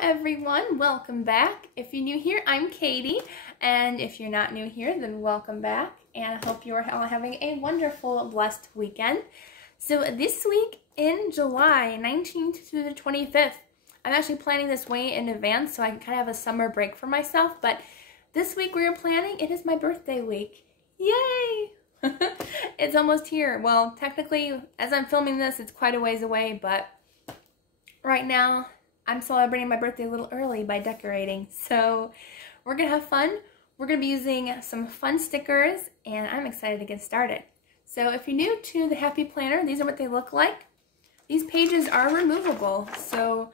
everyone, welcome back. If you're new here, I'm Katie, and if you're not new here, then welcome back, and I hope you are all having a wonderful, blessed weekend. So this week in July 19th through the 25th, I'm actually planning this way in advance so I can kind of have a summer break for myself, but this week we are planning, it is my birthday week. Yay! It's almost here. Well, technically, as I'm filming this, it's quite a ways away, but right now, I'm celebrating my birthday a little early by decorating. So we're going to have fun. We're going to be using some fun stickers, and I'm excited to get started. So if you're new to the Happy Planner, these are what they look like. These pages are removable. So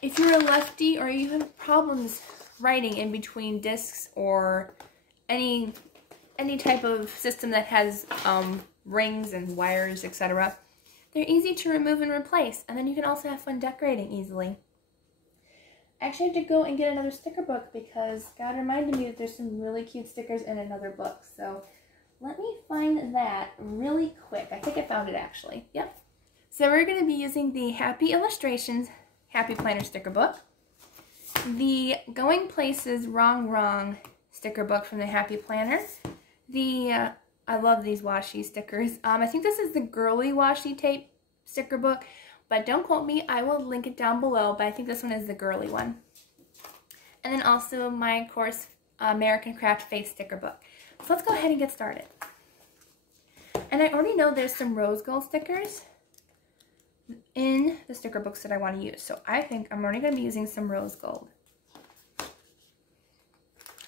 if you're a lefty or you have problems writing in between discs or any type of system that has rings and wires, etc., they're easy to remove and replace, and then you can also have fun decorating easily. I actually have to go and get another sticker book because God reminded me that there's some really cute stickers in another book. So let me find that really quick. I think I found it actually. Yep. So we're going to be using the Happy Illustrations Happy Planner sticker book, the Going Places Wrong Wrong sticker book from the Happy Planner, I love these washi stickers. I think this is the Girly washi tape sticker book, but don't quote me. I will link it down below, but I think this one is the Girly one. And then also my, of course, American Craft Face sticker book. So let's go ahead and get started. And I already know there's some rose gold stickers in the sticker books that I want to use. So I think I'm already going to be using some rose gold.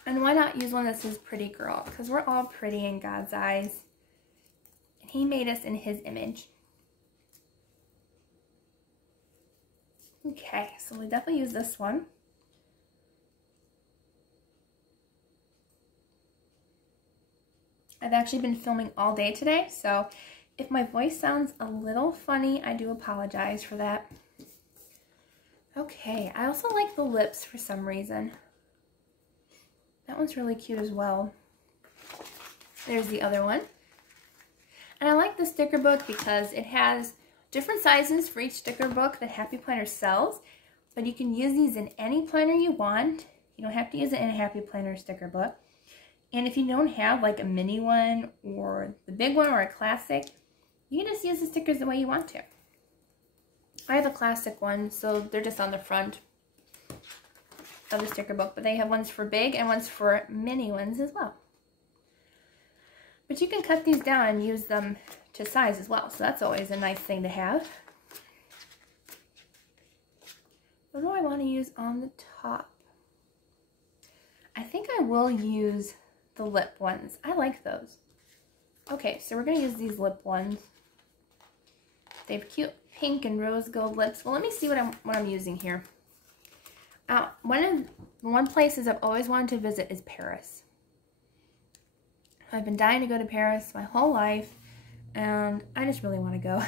And why not use one that says pretty girl? Because we're all pretty in God's eyes. And He made us in His image. Okay, so we definitely use this one. I've actually been filming all day today, so if my voice sounds a little funny, I do apologize for that. Okay, I also like the lips for some reason. That one's really cute as well. There's the other one. And I like the sticker book because it has different sizes for each sticker book that Happy Planner sells, but you can use these in any planner you want. You don't have to use it in a Happy Planner sticker book. And if you don't have like a mini one or the big one or a classic, you can just use the stickers the way you want to. I have a classic one, so they're just on the front of the sticker book, but they have ones for big and ones for mini ones as well. But you can cut these down and use them to size as well, so that's always a nice thing to have. What do I want to use on the top? I think I will use the lip ones. I like those. Okay, so we're going to use these lip ones. They have cute pink and rose gold lips. Well, let me see what I'm using here. One places I've always wanted to visit is Paris. I've been dying to go to Paris my whole life, and I just really want to go.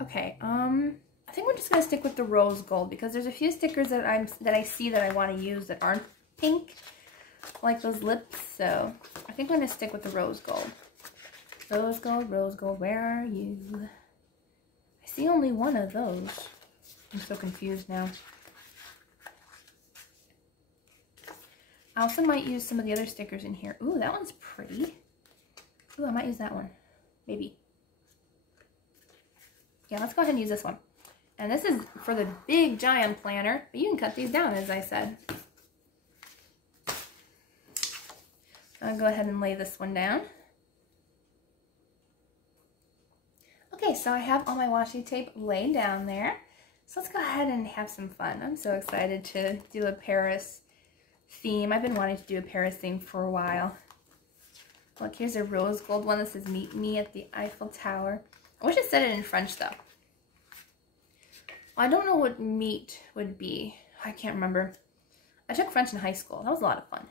Okay, I think we're just gonna stick with the rose gold because there's a few stickers that I see that I want to use that aren't pink, like those lips. So I think I'm gonna stick with the rose gold. Rose gold, where are you? I see only one of those. I'm so confused now. I also might use some of the other stickers in here. Ooh, that one's pretty. Ooh, I might use that one. Maybe. Yeah, let's go ahead and use this one. And this is for the big giant planner, but you can cut these down, as I said. I'll go ahead and lay this one down. Okay, so I have all my washi tape laid down there. So let's go ahead and have some fun. I'm so excited to do a Paris theme. I've been wanting to do a Paris theme for a while. Look, here's a rose gold one that says meet me at the Eiffel Tower. I wish it said it in French though. Well, I don't know what meet would be. I can't remember. I took French in high school. That was a lot of fun.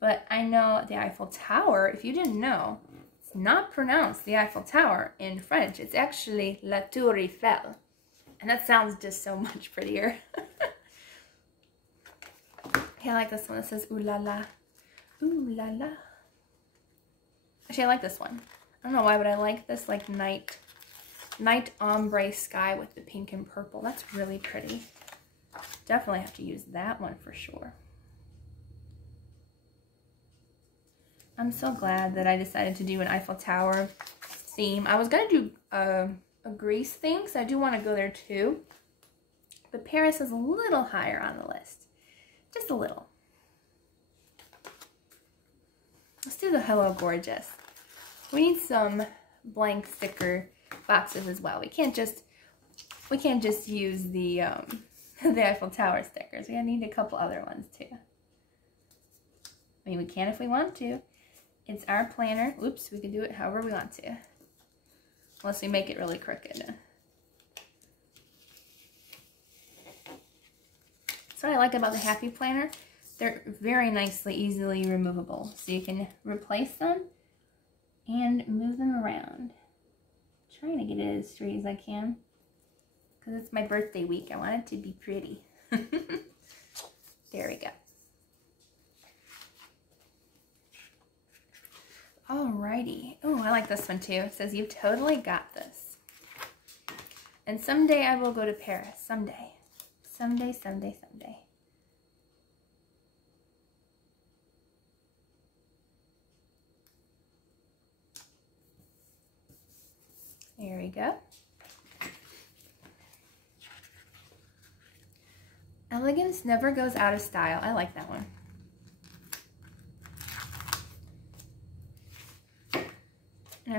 But I know the Eiffel Tower, if you didn't know, it's not pronounced the Eiffel Tower in French. It's actually La Tour Eiffel. And that sounds just so much prettier. Okay, I like this one that says ooh la la. Ooh la la. Actually, I like this one. I don't know why, but I like this like night night ombre sky with the pink and purple. That's really pretty. Definitely have to use that one for sure. I'm so glad that I decided to do an Eiffel Tower theme. I was going to do a Greece thing, so I do want to go there too. But Paris is a little higher on the list. Just a little. Let's do the Hello Gorgeous. We need some blank sticker boxes as well. We can't just use the the Eiffel Tower stickers. We need a couple other ones too. I mean, we can if we want to. It's our planner. Oops, we can do it however we want to. Unless we make it really crooked. That's what I like about the Happy Planner. They're very nicely, easily removable. So you can replace them and move them around. I'm trying to get it as straight as I can. Because it's my birthday week. I want it to be pretty. There we go. Alrighty. Oh, I like this one too. It says, "You've totally got this. And someday I will go to Paris. Someday. Someday, someday, someday." There we go. Elegance never goes out of style. I like that one. And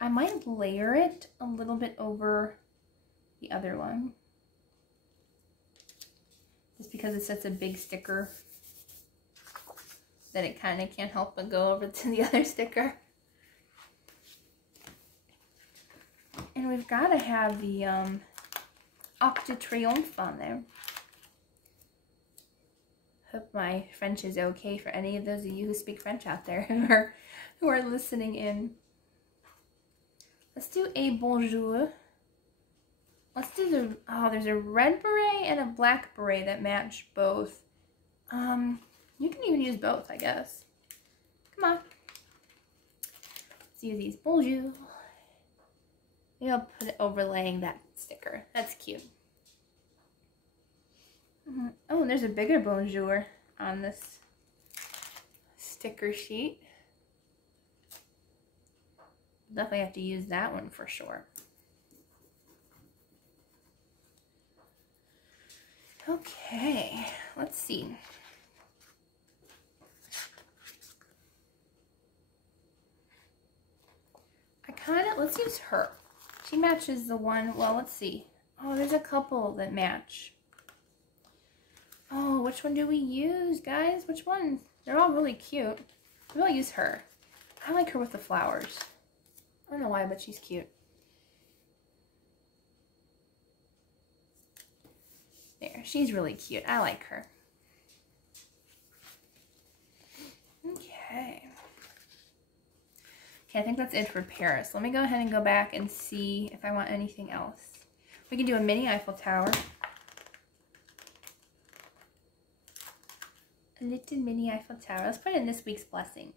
I might layer it a little bit over the other one. Just because it's such a big sticker that it kind of can't help but go over to the other sticker. And we've got to have the Arc de Triomphe on there. Hope my French is okay for any of those of you who speak French out there who are listening in. Let's do a bonjour. Let's do the, oh, there's a red beret and a black beret that match both. You can even use both, I guess. Come on. Let's use these bonjour. Maybe I'll put it overlaying that sticker. That's cute. Oh, and there's a bigger bonjour on this sticker sheet. Definitely have to use that one for sure. Okay, let's see. Let's use her. She matches the one, well, let's see. Oh, there's a couple that match. Oh, which one do we use, guys? Which one? They're all really cute. Maybe I'll use her. I like her with the flowers. I don't know why, but she's cute. There, she's really cute. I like her. Okay. Okay, I think that's it for Paris. Let me go ahead and go back and see if I want anything else. We can do a mini Eiffel Tower. A little mini Eiffel Tower. Let's put it in this week's blessings.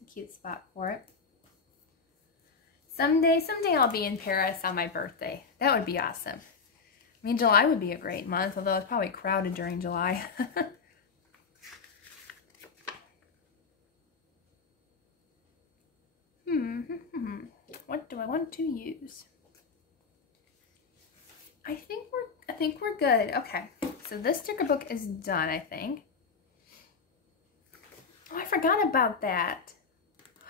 It's a cute spot for it. Someday I'll be in Paris on my birthday. That would be awesome. I mean, July would be a great month, although it's probably crowded during July. What do I want to use? I think we're good. Okay, so this sticker book is done, I think. Oh, I forgot about that.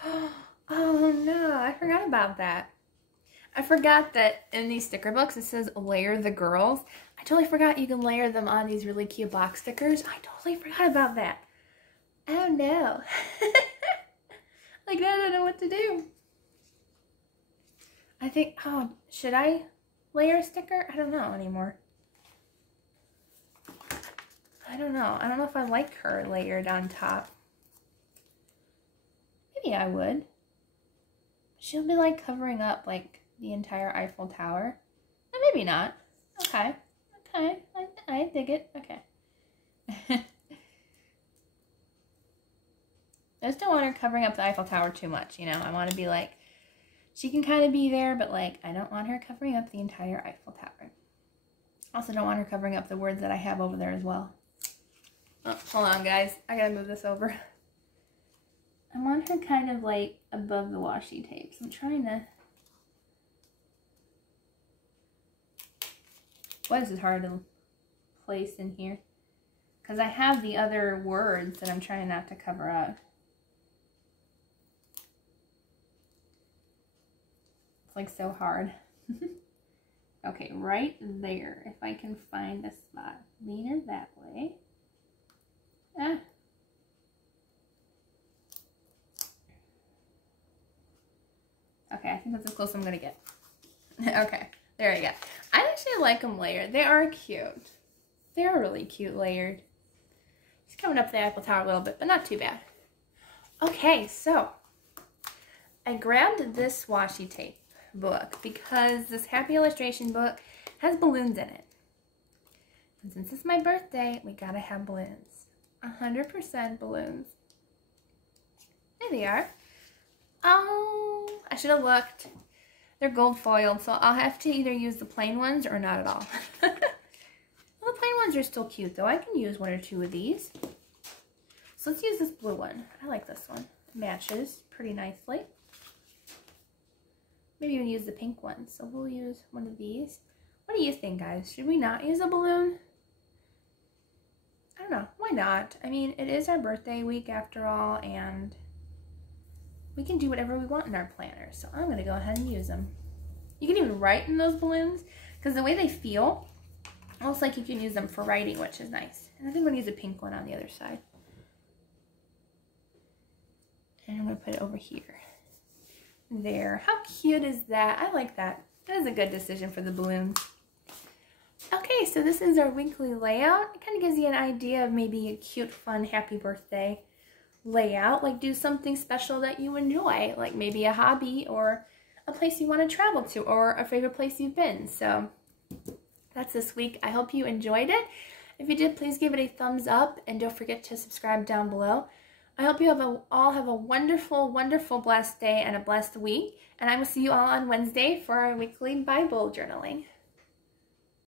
Oh no, I forgot about that. I forgot that in these sticker books it says layer the girls. I totally forgot you can layer them on these really cute box stickers. I totally forgot about that. Oh no. Like, I don't know what to do. I think, oh, should I layer a sticker? I don't know anymore. I don't know. I don't know if I like her layered on top. Maybe I would. She'll be like covering up like the entire Eiffel Tower. And maybe not. Okay. Okay. I dig it. Okay. I just don't want her covering up the Eiffel Tower too much, you know. I want to be like She can kind of be there, but like, I don't want her covering up the entire Eiffel Tower. Also don't want her covering up the words that I have over there as well. Oh, hold on guys, I gotta move this over. I want her kind of like above the washi tape, so I'm trying to... Why is this hard to place in here? Because I have the other words that I'm trying not to cover up. It's like so hard. Okay, right there. If I can find a spot. Lean her that way. Ah. Okay, I think that's as close as I'm gonna get. Okay, there we go. I actually like them layered. They are cute. They're really cute layered. It's coming up the Eiffel Tower a little bit, but not too bad. Okay, so I grabbed this washi tape book because this Happy Illustration book has balloons in it. And since it's my birthday, we gotta have balloons. 100% balloons. There they are. Oh, I should have looked. They're gold foiled, so I'll have to either use the plain ones or not at all. Well, the plain ones are still cute, though. I can use one or two of these. So let's use this blue one. I like this one. It matches pretty nicely. Maybe even use the pink one. So we'll use one of these. What do you think, guys? Should we not use a balloon? I don't know. Why not? I mean, it is our birthday week after all, and we can do whatever we want in our planner. So I'm going to go ahead and use them. You can even write in those balloons because the way they feel, almost like you can use them for writing, which is nice. And I think I'm going to use a pink one on the other side. And I'm going to put it over here. There. How cute is that? I like that. That is a good decision for the balloons. Okay, so this is our weekly layout. It kind of gives you an idea of maybe a cute, fun, happy birthday layout. Like do something special that you enjoy, like maybe a hobby or a place you want to travel to or a favorite place you've been. So that's this week. I hope you enjoyed it. If you did, please give it a thumbs up and don't forget to subscribe down below. I hope you all have a wonderful, wonderful, blessed day and a blessed week. And I will see you all on Wednesday for our weekly Bible journaling.